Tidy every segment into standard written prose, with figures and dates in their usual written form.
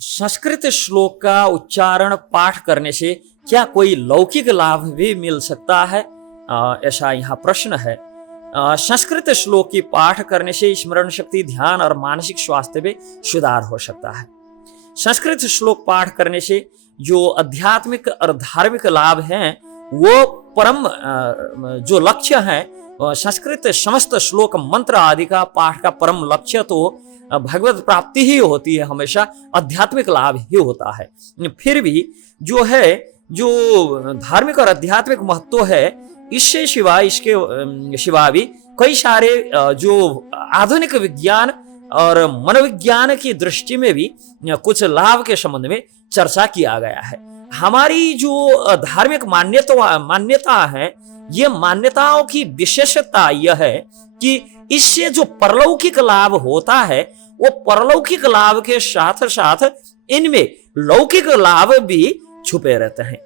संस्कृत श्लोक का उच्चारण पाठ करने से क्या कोई लौकिक लाभ भी मिल सकता है? ऐसा यहाँ प्रश्न है। संस्कृत श्लोक की पाठ करने से स्मरण शक्ति, ध्यान और मानसिक स्वास्थ्य में सुधार हो सकता है। संस्कृत श्लोक पाठ करने से जो आध्यात्मिक और धार्मिक लाभ हैं, वो परम जो लक्ष्य है, संस्कृत समस्त श्लोक मंत्र आदि का पाठ का परम लक्ष्य तो भगवत प्राप्ति ही होती है, हमेशा आध्यात्मिक लाभ ही होता है। फिर भी जो है, जो धार्मिक और आध्यात्मिक महत्व है, इससे सिवा, इसके सिवा भी कई सारे जो आधुनिक विज्ञान और मनोविज्ञान की दृष्टि में भी कुछ लाभ के संबंध में चर्चा किया गया है। हमारी जो धार्मिक मान्यता है, ये मान्यताओं की विशेषता यह है कि इससे जो परलौकिक लाभ होता है, वो परलौकिक लाभ के साथ साथ इनमें लौकिक लाभ भी छुपे रहते हैं।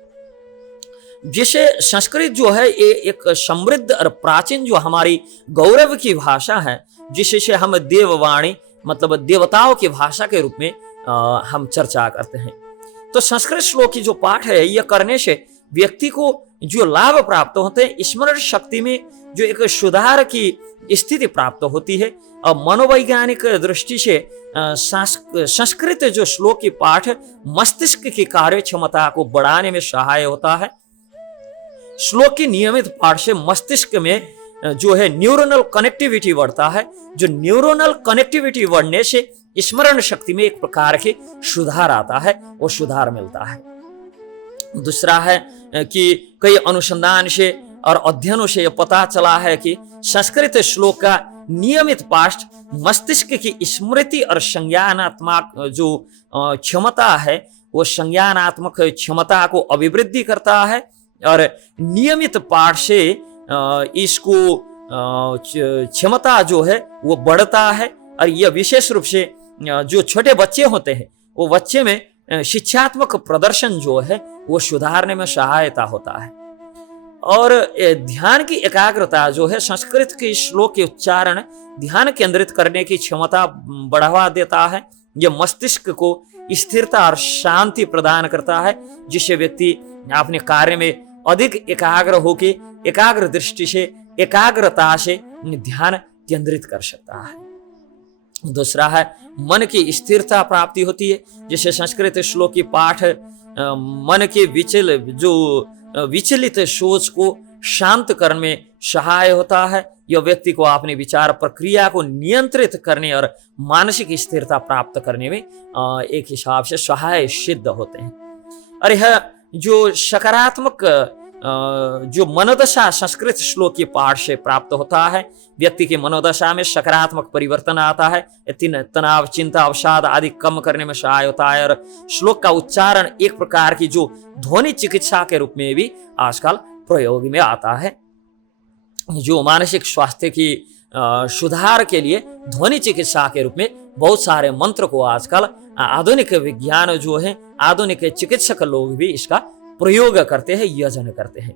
जिसे संस्कृत जो है, ये एक समृद्ध और प्राचीन जो हमारी गौरव की भाषा है, जिससे हम देववाणी मतलब देवताओं की भाषा के रूप में हम चर्चा करते हैं। तो संस्कृत श्लोक की जो पाठ है, यह करने से व्यक्ति को जो लाभ प्राप्त होते हैं, स्मरण शक्ति में जो एक सुधार की स्थिति प्राप्त होती है। और मनोवैज्ञानिक दृष्टि से संस्कृत जो श्लोक की पाठ मस्तिष्क की कार्य क्षमता को बढ़ाने में सहाय होता है। श्लोक की नियमित पाठ से मस्तिष्क में जो है न्यूरोनल कनेक्टिविटी बढ़ता है। जो न्यूरोनल कनेक्टिविटी बढ़ने से स्मरण शक्ति में एक प्रकार के सुधार आता है, वो सुधार मिलता है। दूसरा है कि कई अनुसंधान से और अध्ययनों से यह पता चला है कि संस्कृत श्लोक का नियमित पाठ मस्तिष्क की स्मृति और संज्ञानात्मक जो क्षमता है, वो संज्ञानात्मक क्षमता को अभिवृद्धि करता है। और नियमित पाठ से इसको क्षमता जो है वो बढ़ता है। और यह विशेष रूप से जो छोटे बच्चे होते हैं, वो बच्चे में शिक्षात्मक प्रदर्शन जो है वो सुधारने में सहायता होता है। और ध्यान की एकाग्रता जो है, संस्कृत के श्लोक के उच्चारण ध्यान केंद्रित करने की क्षमता बढ़ावा देता है। यह मस्तिष्क को स्थिरता और शांति प्रदान करता है, जिससे व्यक्ति अपने कार्य में अधिक एकाग्र होकर एकाग्र दृष्टि से, एकाग्रता से ध्यान केंद्रित कर सकता है। दूसरा है मन की स्थिरता प्राप्ति होती है, जिससे संस्कृत श्लोक की पाठ मन के विचलित सोच को शांत करने में सहाय होता है। यह व्यक्ति को अपने विचार प्रक्रिया को नियंत्रित करने और मानसिक स्थिरता प्राप्त करने में एक हिसाब से सहाय सिद्ध होते हैं। और यह जो सकारात्मक जो मनोदशा संस्कृत श्लोक की पाठ से प्राप्त होता है, व्यक्ति की मनोदशा में सकारात्मक परिवर्तन आता है। तनाव, चिंता, अवसाद आदि कम करने में सहाय होता है। और श्लोक का उच्चारण एक प्रकार की जो ध्वनि चिकित्सा के रूप में भी आजकल प्रयोग में आता है। जो मानसिक स्वास्थ्य की सुधार के लिए ध्वनि चिकित्सा के रूप में बहुत सारे मंत्र को आजकल आधुनिक विज्ञान जो है, आधुनिक चिकित्सक लोग भी इसका प्रयोग करते हैं, यजन करते हैं।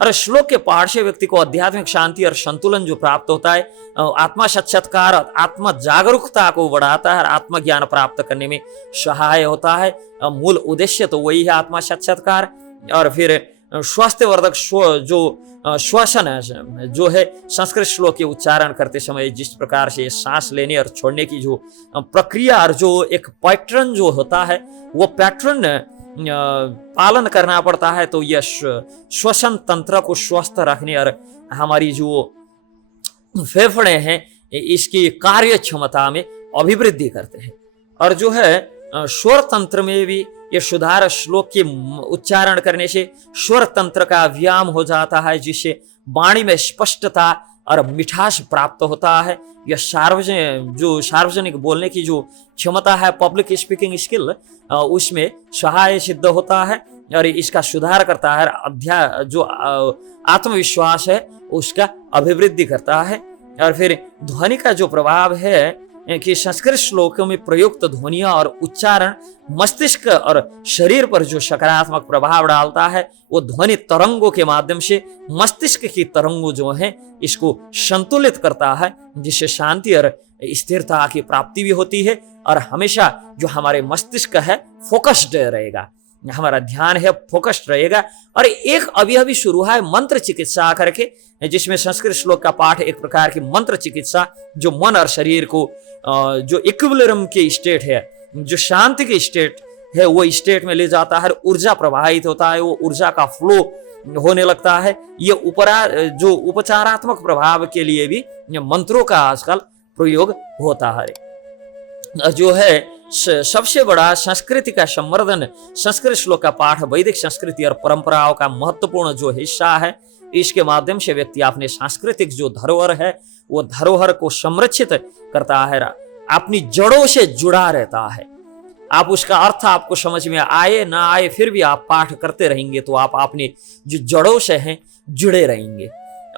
और श्लोक के पाठ से व्यक्ति को आध्यात्मिक शांति और संतुलन जो प्राप्त होता है, आत्मा साक्षात्कार, आत्मा जागरूकता को बढ़ाता है और आत्मज्ञान प्राप्त करने में सहाय होता है। मूल उद्देश्य तो वही है, आत्मा साक्षात्कार। और फिर स्वास्थ्यवर्धक जो श्वसन जो है, संस्कृत श्लोक के उच्चारण करते समय जिस प्रकार से सांस लेने और छोड़ने की जो प्रक्रिया और जो एक पैटर्न जो होता है, वो पैटर्न पालन करना पड़ता है। तो यह श्वसन तंत्र को स्वस्थ रखने और हमारी जो फेफड़े हैं, इसकी कार्य क्षमता में अभिवृद्धि करते हैं। और जो है स्वर तंत्र में भी ये सुधार श्लोक के उच्चारण करने से स्वर तंत्र का व्यायाम हो जाता है, जिससे वाणी में स्पष्टता और मिठास प्राप्त होता है। यह सार्वजनिक बोलने की जो क्षमता है, पब्लिक स्पीकिंग स्किल, उसमें सहाय सिद्ध होता है और इसका सुधार करता है। जो आत्मविश्वास है उसका अभिवृद्धि करता है। और फिर ध्वनि का जो प्रभाव है कि संस्कृत श्लोकों में प्रयुक्त ध्वनियां और उच्चारण मस्तिष्क और शरीर पर जो सकारात्मक प्रभाव डालता है, वो ध्वनि तरंगों के माध्यम से मस्तिष्क की तरंगों जो है इसको संतुलित करता है, जिससे शांति और स्थिरता की प्राप्ति भी होती है और हमेशा जो हमारे मस्तिष्क है फोकस्ड रहेगा, हमारा ध्यान है फोकस्ड रहेगा। और एक अभी अभी शुरू है मंत्र चिकित्सा करके, जिसमें संस्कृत श्लोक का पाठ एक प्रकार की मंत्र चिकित्सा, जो मन और शरीर को जो इक्विलिब्रियम के स्टेट है, जो शांति के स्टेट है, वो स्टेट में ले जाता है, ऊर्जा प्रवाहित होता है, वो ऊर्जा का फ्लो होने लगता है। ये जो उपचारात्मक प्रभाव के लिए भी मंत्रों का आजकल प्रयोग होता है। जो है सबसे बड़ा संस्कृति का संवर्धन, संस्कृत श्लोक का पाठ वैदिक संस्कृति और परंपराओं का महत्वपूर्ण जो हिस्सा है। इसके माध्यम से व्यक्ति अपने सांस्कृतिक जो धरोहर है, वो धरोहर को संरक्षित करता है, अपनी जड़ों से जुड़ा रहता है। आप उसका अर्थ आपको समझ में आए ना आए, फिर भी आप पाठ करते रहेंगे तो आप अपने जो जड़ों से हैं जुड़े रहेंगे।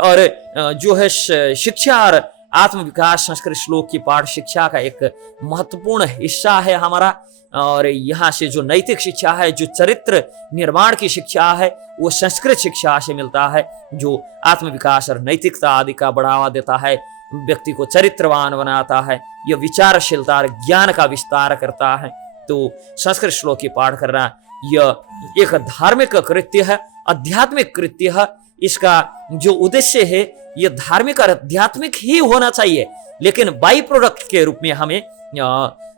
और जो है शिक्षा और आत्मविकास, संस्कृत श्लोक की पाठ शिक्षा का एक महत्वपूर्ण हिस्सा है हमारा। और यहाँ से जो नैतिक शिक्षा है, जो चरित्र निर्माण की शिक्षा है, वो संस्कृत शिक्षा से मिलता है, जो आत्मविकास और नैतिकता आदि का बढ़ावा देता है, व्यक्ति को चरित्रवान बनाता है, यह विचारशीलता और ज्ञान का विस्तार करता है। तो संस्कृत श्लोक की पाठ करना यह एक धार्मिक कृत्य है, आध्यात्मिक कृत्य है। इसका जो उद्देश्य है यह धार्मिक और आध्यात्मिक ही होना चाहिए, लेकिन बाई प्रोडक्ट के रूप में हमें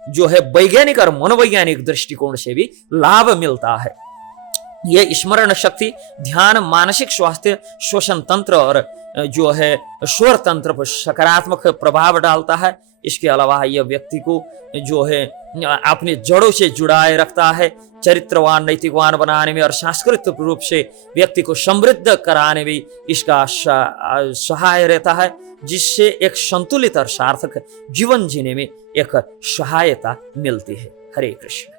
जो है वैज्ञानिक और मनोवैज्ञानिक दृष्टिकोण से भी लाभ मिलता है। यह स्मरण शक्ति, ध्यान, मानसिक स्वास्थ्य, श्वसन तंत्र और जो है स्वर तंत्र पर सकारात्मक प्रभाव डालता है। इसके अलावा यह व्यक्ति को जो है अपने जड़ों से जुड़ाए रखता है, चरित्रवान नैतिकवान बनाने में और सांस्कृतिक रूप से व्यक्ति को समृद्ध कराने में इसका सहाय रहता है, जिससे एक संतुलित और सार्थक जीवन जीने में एक सहायता मिलती है। हरे कृष्ण।